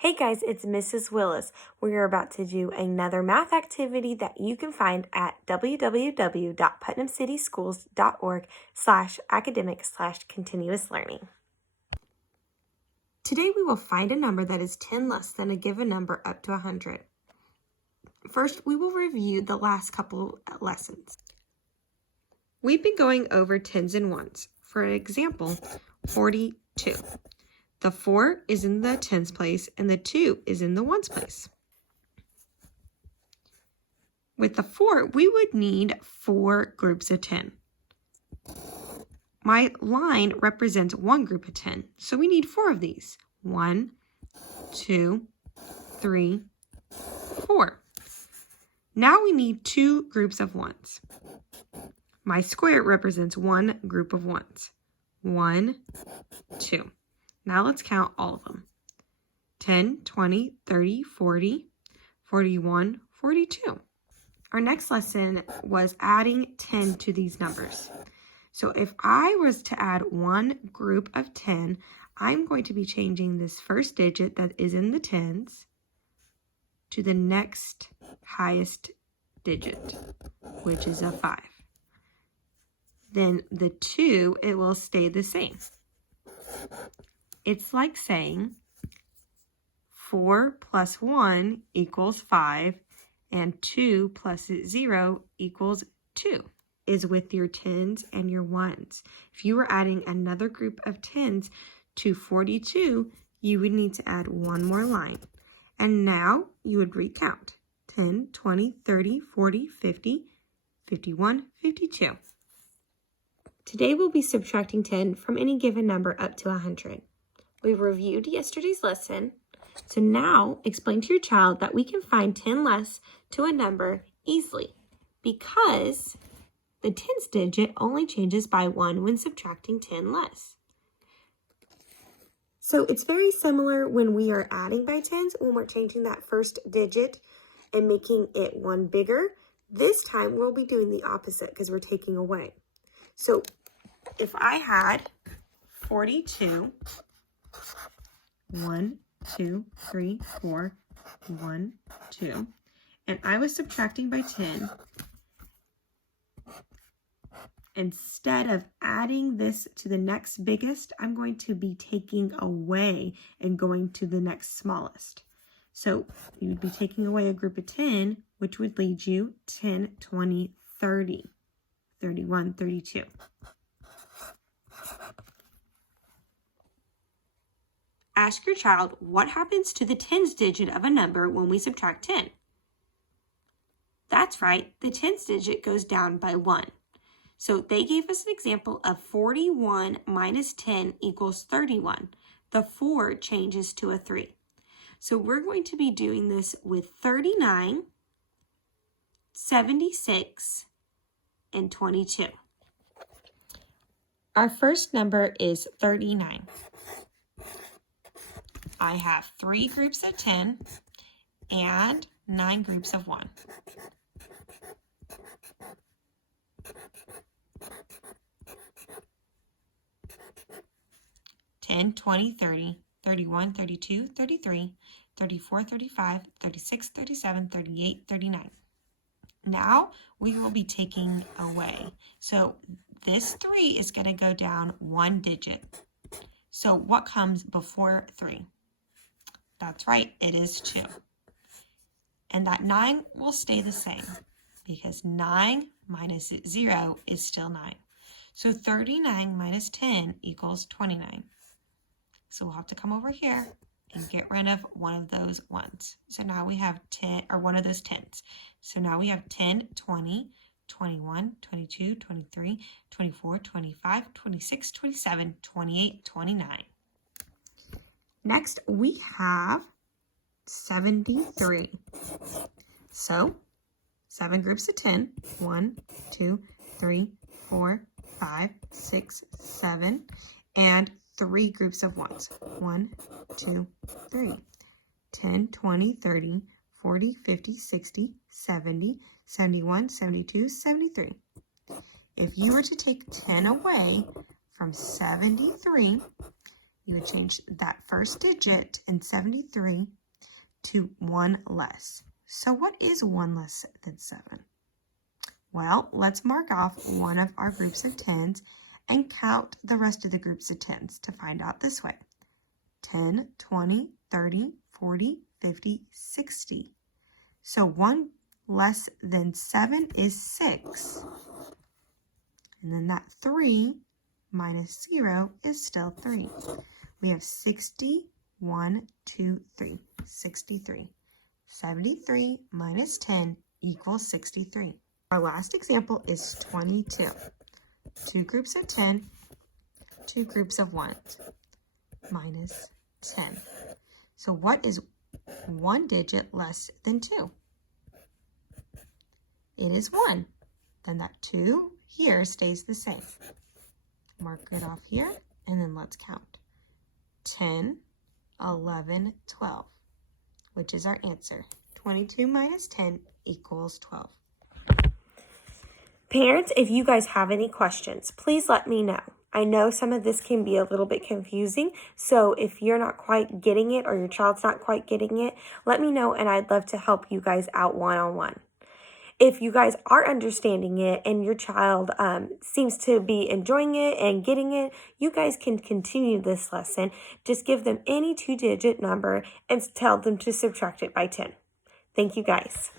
Hey guys, it's Mrs. Willis. We are about to do another math activity that you can find at www.putnamcityschools.org/academic/continuous learning. Today we will find a number that is 10 less than a given number up to 100. First, we will review the last couple lessons. We've been going over tens and ones. For example, 42. The 4 is in the tens place and the 2 is in the ones place. With the 4, we would need 4 groups of 10. My line represents one group of 10, so we need 4 of these. 1, 2, 3, 4. Now we need 2 groups of ones. My square represents one group of ones. 1, 2. Now let's count all of them. 10, 20, 30, 40, 41, 42. Our next lesson was adding 10 to these numbers. So if I was to add one group of 10, I'm going to be changing this first digit that is in the tens to the next highest digit, which is a 5. Then the 2, it will stay the same. It's like saying 4 plus 1 equals 5, and 2 plus 0 equals 2 is with your tens and your ones. If you were adding another group of tens to 42, you would need to add one more line. And now you would recount 10, 20, 30, 40, 50, 51, 52. Today we'll be subtracting 10 from any given number up to 100. We reviewed yesterday's lesson, so now explain to your child that we can find 10 less to a number easily because the tens digit only changes by 1 when subtracting 10 less. So it's very similar when we are adding by tens, when we're changing that first digit and making it 1 bigger. This time we'll be doing the opposite because we're taking away. So if I had 42, 1, 2, 3, 4, 1, 2, and I was subtracting by 10, instead of adding this to the next biggest, I'm going to be taking away and going to the next smallest. So you would be taking away a group of 10, which would lead you 10, 20, 30, 31, 32. Ask your child what happens to the tens digit of a number when we subtract 10. That's right, the tens digit goes down by 1. So they gave us an example of 41 minus 10 equals 31. The 4 changes to a 3. So we're going to be doing this with 39, 76, and 22. Our first number is 39. I have 3 groups of 10 and 9 groups of 1. (10, 20, 30, 31, 32, 33, 34, 35, 36, 37, 38, 39. Now we will be taking away. So this 3 is going to go down 1 digit. So what comes before 3? That's right, it is 2. And that 9 will stay the same because 9 minus 0 is still 9. So 39 minus 10 equals 29. So we'll have to come over here and get rid of one of those ones. So now we have 10, or one of those tens. So now we have 10, 20, 21, 22, 23, 24, 25, 26, 27, 28, 29. Next, we have 73. So 7 groups of 10. 1, 2, 3, 4, 5, 6, 7. And 3 groups of ones. 1, 2, 3. 10, 20, 30, 40, 50, 60, 70, 71, 72, 73. If you were to take 10 away from 73, you would change that first digit in 73 to 1 less. So what is 1 less than 7? Well, let's mark off one of our groups of 10s and count the rest of the groups of 10s to find out this way. 10, 20, 30, 40, 50, 60. So 1 less than 7 is 6. And then that 3 minus 0 is still 3. We have 60, 1, 2, 3, 63. 73 minus 10 equals 63. Our last example is 22. 2 groups of 10, 2 groups of 1s, minus 10. So what is 1 digit less than 2? It is 1. Then that 2 here stays the same. Mark it off here, and then let's count. 10, 11, 12, which is our answer. 22 minus 10 equals 12. Parents, if you guys have any questions, please let me know. I know some of this can be a little bit confusing, so if you're not quite getting it or your child's not quite getting it, let me know and I'd love to help you guys out one-on-one. If you guys are understanding it and your child seems to be enjoying it and getting it, you guys can continue this lesson. Just give them any 2-digit number and tell them to subtract it by 10. Thank you guys.